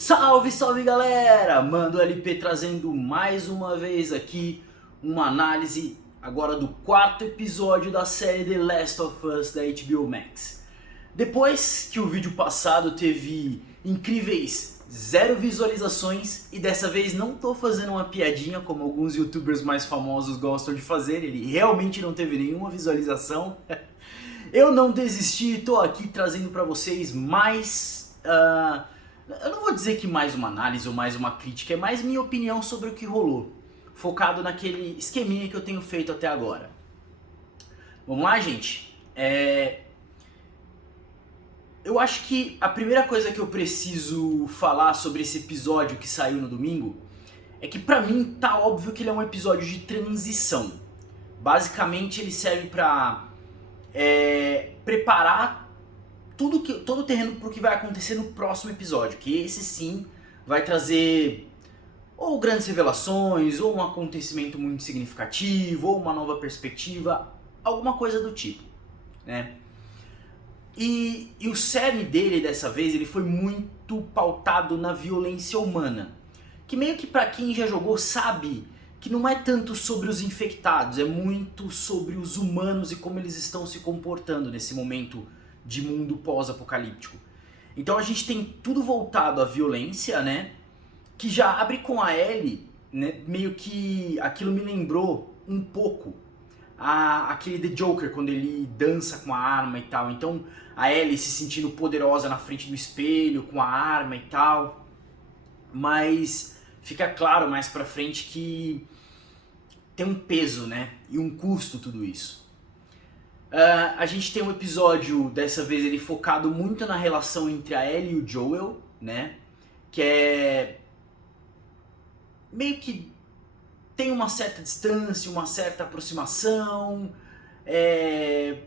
Salve, salve galera! Mando LP trazendo mais uma vez aqui uma análise agora do quarto episódio da série The Last of Us da HBO Max. Depois que o vídeo passado teve incríveis 0 visualizações e dessa vez não tô fazendo uma piadinha como alguns youtubers mais famosos gostam de fazer, ele realmente não teve nenhuma visualização. Eu não desisti, tô aqui trazendo pra vocês mais... eu não vou dizer que mais uma análise ou mais uma crítica, é mais minha opinião sobre o que rolou, focado naquele esqueminha que eu tenho feito até agora. Vamos lá, gente? Eu acho que a primeira coisa que eu preciso falar sobre esse episódio que saiu no domingo é que pra mim tá óbvio que ele é um episódio de transição. Basicamente ele serve pra preparar todo o terreno para o que vai acontecer no próximo episódio, que esse sim vai trazer ou grandes revelações, ou um acontecimento muito significativo, ou uma nova perspectiva, alguma coisa do tipo, né? E o cerne dele dessa vez ele foi muito pautado na violência humana, que meio que para quem já jogou sabe que não é tanto sobre os infectados, é muito sobre os humanos e como eles estão se comportando nesse momento de mundo pós-apocalíptico. Então a gente tem tudo voltado à violência, né? Que já abre com a Ellie, né? Meio que aquilo me lembrou um pouco aquele The Joker, quando ele dança com a arma e tal. Então a Ellie se sentindo poderosa na frente do espelho com a arma e tal. Mas fica claro mais pra frente que tem um peso, né? E um custo tudo isso. A gente tem um episódio, dessa vez ele focado muito na relação entre a Ellie e o Joel, né? Que é meio que tem uma certa distância, uma certa aproximação, é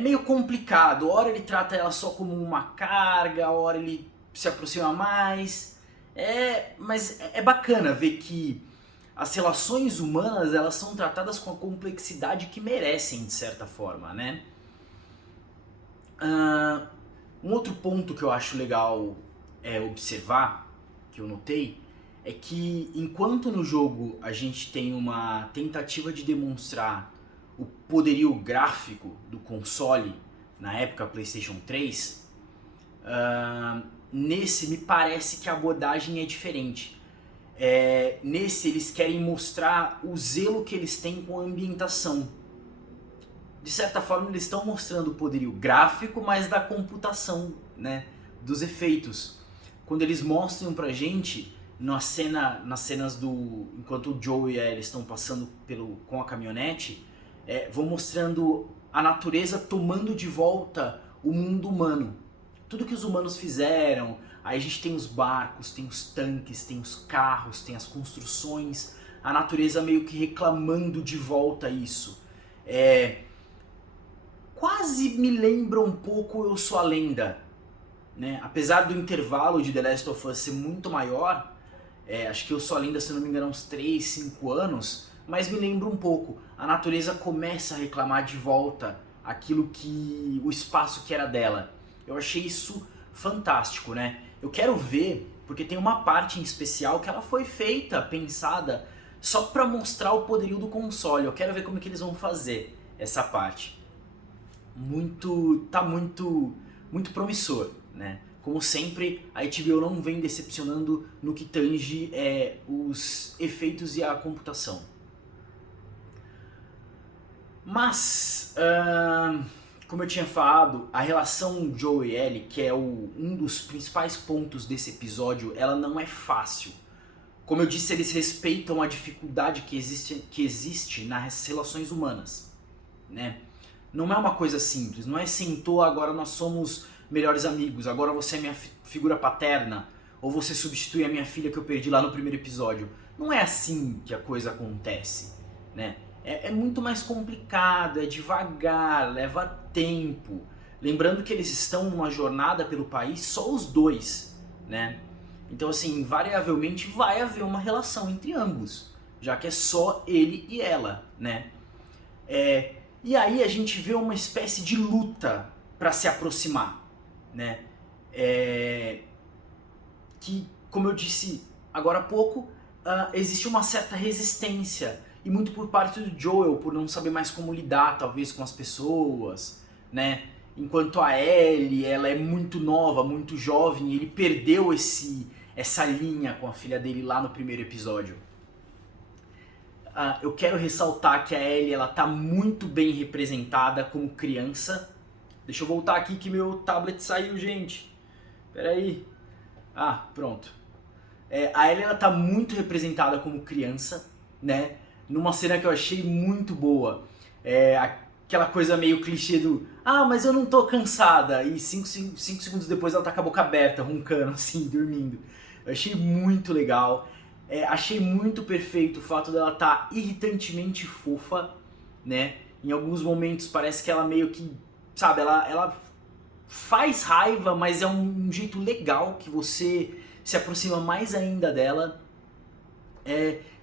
meio complicado. Hora ele trata ela só como uma carga, hora ele se aproxima mais. Mas é bacana ver que as relações humanas elas são tratadas com a complexidade que merecem, de certa forma, né? Um outro ponto que eu acho legal observar, que eu notei, é que enquanto no jogo a gente tem uma tentativa de demonstrar o poderio gráfico do console, na época PlayStation 3, nesse me parece que a abordagem é diferente. Nesse eles querem mostrar o zelo que eles têm com a ambientação. De certa forma eles estão mostrando o poderio gráfico, mas da computação, né, dos efeitos. Quando eles mostram pra gente nas cenas do enquanto o Joe e a Ellie estão passando com a caminhonete, vão mostrando a natureza tomando de volta o mundo humano. Tudo que os humanos fizeram. Aí a gente tem os barcos, tem os tanques, tem os carros, tem as construções, a natureza meio que reclamando de volta isso. Quase me lembra um pouco Eu Sou a Lenda, né? Apesar do intervalo de The Last of Us ser muito maior, acho que Eu Sou a Lenda, se não me engano, uns 3, 5 anos, mas me lembra um pouco. A natureza começa a reclamar de volta o espaço que era dela. Eu achei isso fantástico, né? Eu quero ver, porque tem uma parte em especial que ela foi feita, pensada, só pra mostrar o poderio do console. Eu quero ver como que eles vão fazer essa parte. Tá muito promissor, né? Como sempre, a HBO não vem decepcionando no que tange os efeitos e a computação. Mas... como eu tinha falado, a relação Joe e Ellie, que é um dos principais pontos desse episódio, ela não é fácil. Como eu disse, eles respeitam a dificuldade que existe nas relações humanas, né? Não é uma coisa simples, não é sentou, agora nós somos melhores amigos, agora você é minha figura paterna, ou você substitui a minha filha que eu perdi lá no primeiro episódio. Não é assim que a coisa acontece, né? É muito mais complicado, é devagar, leva tempo. Lembrando que eles estão numa jornada pelo país, só os dois, né? Então assim, invariavelmente vai haver uma relação entre ambos, já que é só ele e ela, né? E aí a gente vê uma espécie de luta para se aproximar, né? que, como eu disse agora há pouco, existe uma certa resistência, e muito por parte do Joel, por não saber mais como lidar, talvez, com as pessoas, né? Enquanto a Ellie, ela é muito nova, muito jovem, e ele perdeu essa linha com a filha dele lá no primeiro episódio. Eu quero ressaltar que a Ellie, ela tá muito bem representada como criança. Deixa eu voltar aqui que meu tablet saiu, gente. Pera aí. Pronto. A Ellie, ela tá muito representada como criança, né? Numa cena que eu achei muito boa. Aquela coisa meio clichê do mas eu não tô cansada. E 5 segundos depois ela tá com a boca aberta, roncando assim, dormindo. Eu achei muito legal. Achei muito perfeito o fato dela estar irritantemente fofa, né? Em alguns momentos parece que ela meio que, sabe, ela faz raiva, mas é um jeito legal que você se aproxima mais ainda dela.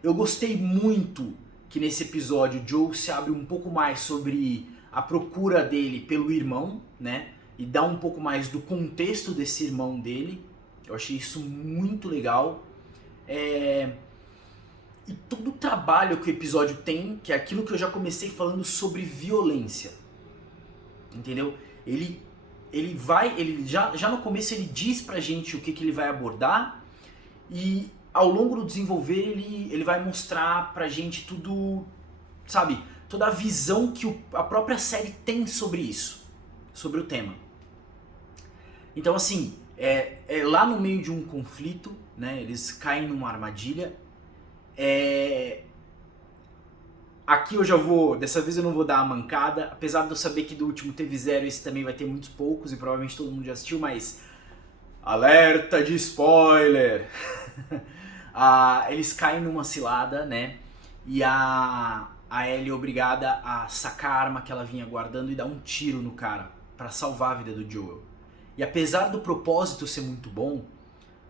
Eu gostei muito que nesse episódio o Joe se abre um pouco mais sobre a procura dele pelo irmão, né? E dá um pouco mais do contexto desse irmão dele. Eu achei isso muito legal. E todo o trabalho que o episódio tem, que é aquilo que eu já comecei falando sobre violência. Entendeu? Ele já no começo ele diz pra gente o que ele vai abordar, e ao longo do desenvolver ele vai mostrar pra gente tudo, sabe? Toda a visão que a própria série tem sobre isso, sobre o tema. Então assim, lá no meio de um conflito, né, eles caem numa armadilha. Aqui eu já vou, dessa vez eu não vou dar a mancada, apesar de eu saber que do último teve 0, esse também vai ter muitos poucos e provavelmente todo mundo já assistiu, mas alerta de spoiler! Eles caem numa cilada, né? E a Ellie é obrigada a sacar a arma que ela vinha guardando e dar um tiro no cara pra salvar a vida do Joel. E apesar do propósito ser muito bom,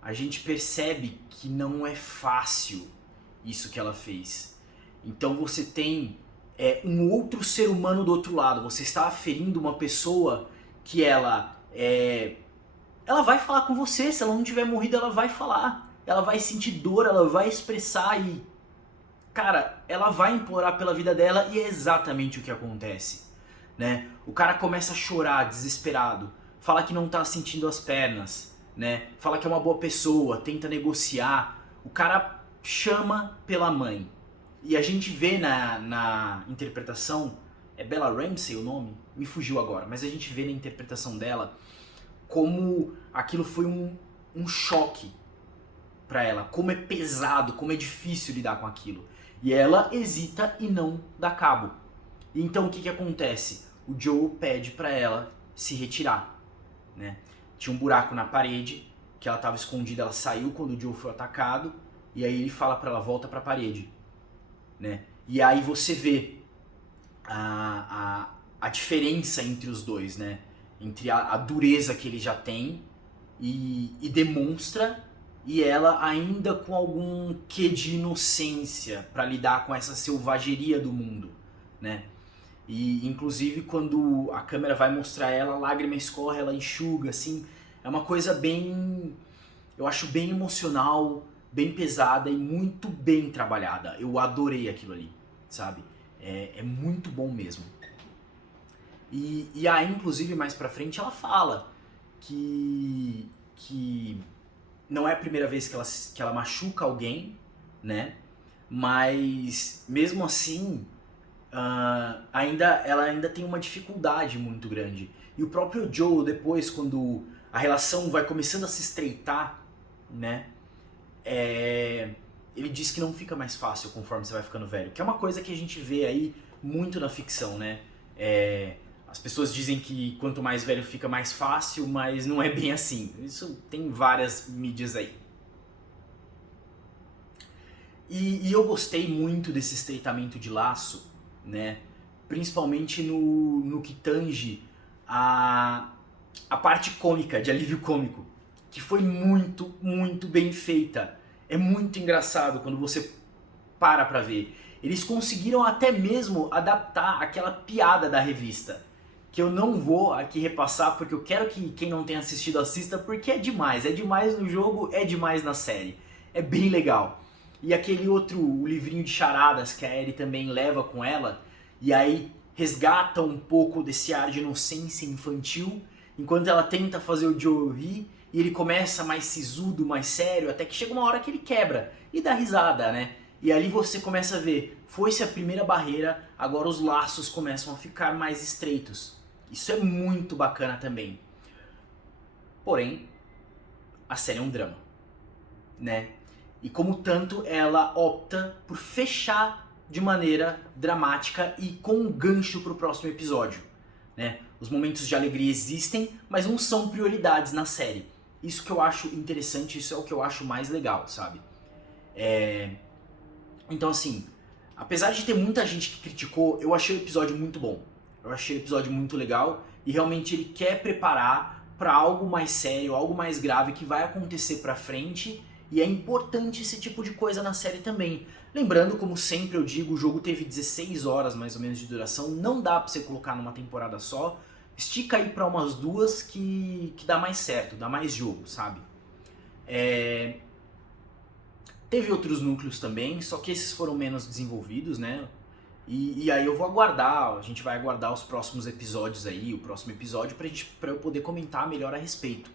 a gente percebe que não é fácil isso que ela fez. Então você tem um outro ser humano do outro lado. Você está ferindo uma pessoa que ela vai falar com você. Se ela não tiver morrido, ela vai falar. Ela vai sentir dor, ela vai expressar e... Cara, ela vai implorar pela vida dela, e é exatamente o que acontece, né? O cara começa a chorar, desesperado. Fala que não tá sentindo as pernas, né? Fala que é uma boa pessoa, tenta negociar. O cara chama pela mãe. E a gente vê na interpretação, é Bella Ramsey o nome? Me fugiu agora, mas a gente vê na interpretação dela como aquilo foi um choque pra ela, como é pesado, como é difícil lidar com aquilo. E ela hesita e não dá cabo. Então o que acontece? O Joe pede pra ela se retirar, né? Tinha um buraco na parede, que ela estava escondida, ela saiu quando o Joe foi atacado, e aí ele fala pra ela, volta pra parede, né? E aí você vê a diferença entre os dois, né? Entre a dureza que ele já tem e demonstra, e ela ainda com algum quê de inocência pra lidar com essa selvageria do mundo, né? E inclusive quando a câmera vai mostrar ela, a lágrima escorre, ela enxuga, assim. É uma coisa bem... eu acho bem emocional, bem pesada e muito bem trabalhada. Eu adorei aquilo ali, sabe? É muito bom mesmo. E aí, inclusive, mais pra frente, ela fala que não é a primeira vez que ela machuca alguém, né? Mas, mesmo assim, ela ainda tem uma dificuldade muito grande. E o próprio Joe, depois, quando a relação vai começando a se estreitar, né? Ele diz que não fica mais fácil conforme você vai ficando velho. Que é uma coisa que a gente vê aí muito na ficção, né? As pessoas dizem que quanto mais velho fica mais fácil, mas não é bem assim. Isso tem várias mídias aí. E eu gostei muito desse estreitamento de laço, né? Principalmente no que tange a parte cômica, de alívio cômico, que foi muito, muito bem feita. É muito engraçado quando você para ver. Eles conseguiram até mesmo adaptar aquela piada da revista, que eu não vou aqui repassar, porque eu quero que quem não tenha assistido assista, porque é demais no jogo, é demais na série. É bem legal. E aquele outro, o livrinho de charadas que a Ellie também leva com ela, e aí resgata um pouco desse ar de inocência infantil, enquanto ela tenta fazer o Joel rir, e ele começa mais sisudo, mais sério, até que chega uma hora que ele quebra e dá risada, né? E ali você começa a ver, foi-se a primeira barreira, agora os laços começam a ficar mais estreitos. Isso é muito bacana também. Porém, a série é um drama, né? E como tanto, ela opta por fechar de maneira dramática e com um gancho para o próximo episódio, né? Os momentos de alegria existem, mas não são prioridades na série. Isso que eu acho interessante, isso é o que eu acho mais legal, sabe? Então assim, apesar de ter muita gente que criticou, eu achei o episódio muito bom. Eu achei o episódio muito legal e realmente ele quer preparar para algo mais sério, algo mais grave que vai acontecer pra frente, e é importante esse tipo de coisa na série também. Lembrando, como sempre eu digo, o jogo teve 16 horas mais ou menos de duração, não dá pra você colocar numa temporada só, estica aí pra umas duas que dá mais certo, dá mais jogo, sabe? Teve outros núcleos também, só que esses foram menos desenvolvidos, né? E aí eu vou aguardar, a gente vai aguardar os próximos episódios aí, o próximo episódio, pra eu poder comentar melhor a respeito.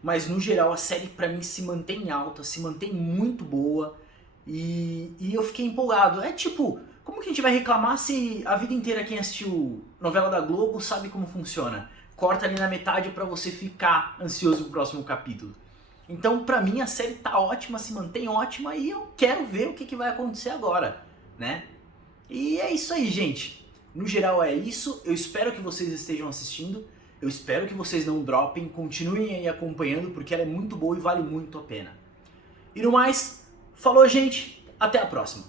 Mas no geral a série pra mim se mantém alta, se mantém muito boa e eu fiquei empolgado. É tipo, como que a gente vai reclamar se a vida inteira quem assistiu novela da Globo sabe como funciona? Corta ali na metade pra você ficar ansioso pro próximo capítulo. Então pra mim a série tá ótima, se mantém ótima e eu quero ver o que vai acontecer agora, né? E é isso aí, gente. No geral é isso. Eu espero que vocês estejam assistindo. Eu espero que vocês não dropem. Continuem aí acompanhando porque ela é muito boa e vale muito a pena. E no mais, falou, gente. Até a próxima.